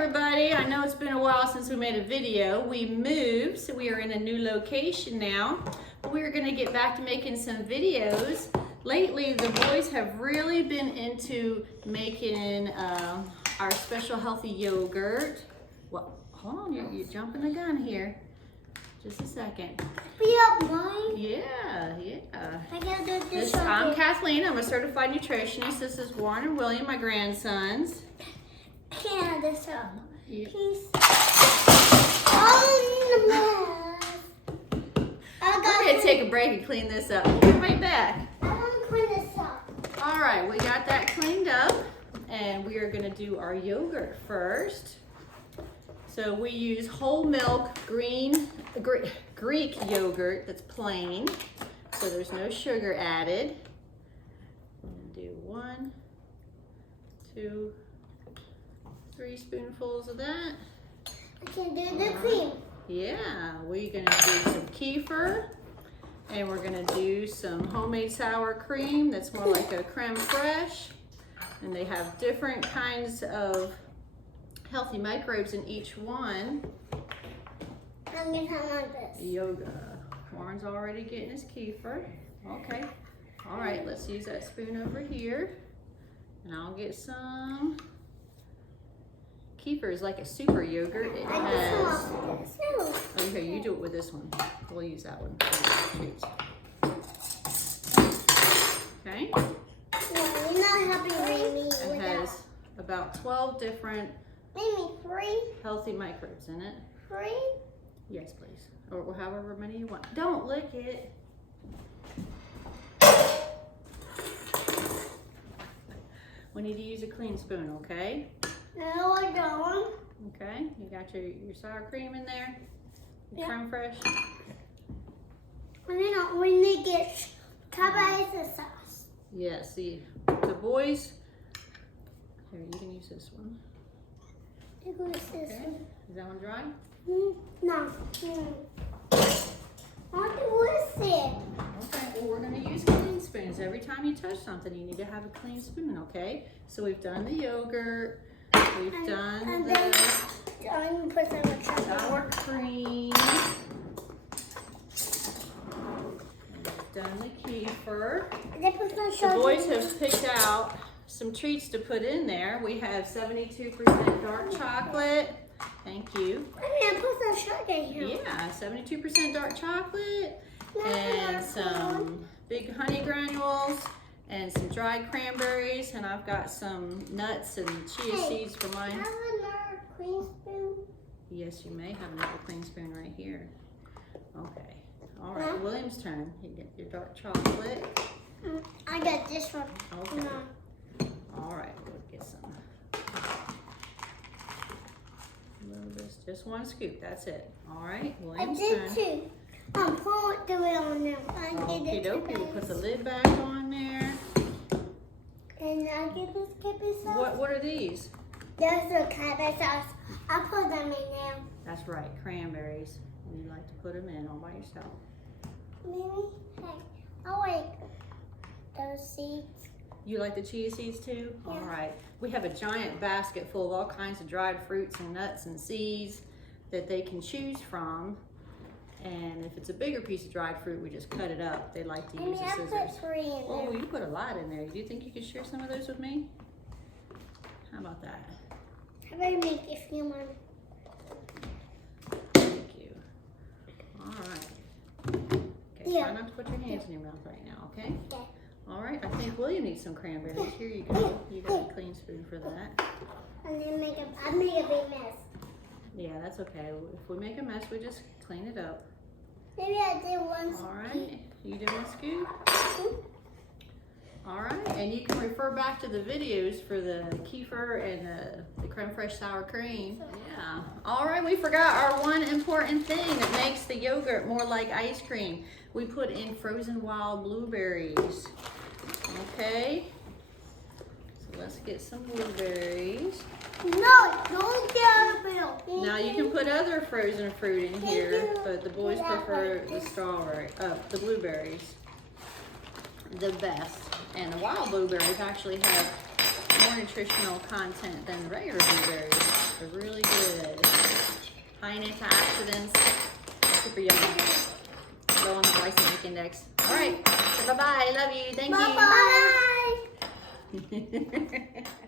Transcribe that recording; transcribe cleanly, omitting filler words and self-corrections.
everybody. I know it's been a while since we made a video. We moved, so we are in a new location now. We're gonna get back to making some videos. Lately, the boys have really been into making our special healthy yogurt. Well, hold on, you're jumping the gun here. Just a second. Mine? Yeah. I gotta do this. I'm Kathleen. I'm a certified nutritionist. This is Warren and William, my grandsons. Can I do this up? Yeah. Please. We're gonna take a break and clean this up. We'll be right back. I want to clean this up. All right, we got that cleaned up, and we are gonna do our yogurt first. So we use whole milk Greek yogurt that's plain, so there's no sugar added. I'm gonna do 1, 2, 3 spoonfuls of that. I can do the cream. Yeah, we're gonna do some kefir, and we're gonna do some homemade sour cream that's more like a creme fraiche. And they have different kinds of healthy microbes in each one. I'm gonna have on this. Yoga. Warren's already getting his kefir. Okay. All right, let's use that spoon over here. And I'll get some. Kefir is like a super yogurt. It has. Oh, here, you do it with this one. We'll use that one. Okay. Yeah, you're not helping me. It has about 12 different Maybe 3. healthy microbes in it. 3? Yes, please. Or however many you want. Don't lick it. We need to use a clean spoon, okay? No, I don't. Okay, you got your sour cream in there? Your Yeah. creme fraiche? We need to get carbonara sauce. Yeah, see, the boys, here, you can use this one. This Okay, one. is that one dry? No. What was it? Okay, well, we're gonna use clean spoons. Every time you touch something, you need to have a clean spoon, okay? So we've done the yogurt, we've done and the then I'm gonna put some sour cream, and we've done the kefir. Then put some The sugar. boys have picked out some treats to put in there. We have 72% dark chocolate. Thank you. I put some sugar in here. Yeah, 72% dark chocolate and some big honey granules and some dried cranberries, and I've got some nuts and chia seeds for mine. Have another clean spoon? Yes, you may have another clean spoon right here. Okay. All right, William's turn. You get your dark chocolate. I got this one. Okay. No. All right, we'll get some. A little bit, just 1 scoop. That's it. All right, I William's did turn. too. Pour it through it on there. I did Okie it dokie. too. We'll put the lid back on there. And I get this kefir sauce. What are these? There's the kefir sauce. I put them in there. That's right, cranberries. And you like to put them in all by yourself. Maybe. Hey, I like those seeds. You like the chia seeds too? Yeah. All right. We have a giant basket full of all kinds of dried fruits and nuts and seeds that they can choose from. And if it's a bigger piece of dried fruit, we just cut it up. They like to Maybe use the I scissors. put 3 in Oh, there. you put a lot in there. Do you think you could share some of those with me? How about that? I better make a few more. Thank you. All right. Okay, Yeah. try not to put your hands in your mouth right now, okay? Okay. All right, I think William needs some cranberries. Here you go. You got a clean spoon for that. And then I make a big mess. Yeah, that's okay. If we make a mess, we just clean it up. Maybe I did one. All right, you did 1 scoop? All right, and you can refer back to the videos for the kefir and the creme fraiche sour cream. Yeah. All right, we forgot our one important thing that makes the yogurt more like ice cream. We put in frozen wild blueberries. Okay. So let's get some blueberries. No, don't get milk. Now you can put other frozen fruit in here, but the boys prefer the the blueberries the best. And the wild blueberries actually have more nutritional content than the regular blueberries. They're really good. High in antioxidants. Super yummy. Low on the glycemic index. All right. So bye-bye. Love you. Thank you. Bye-bye.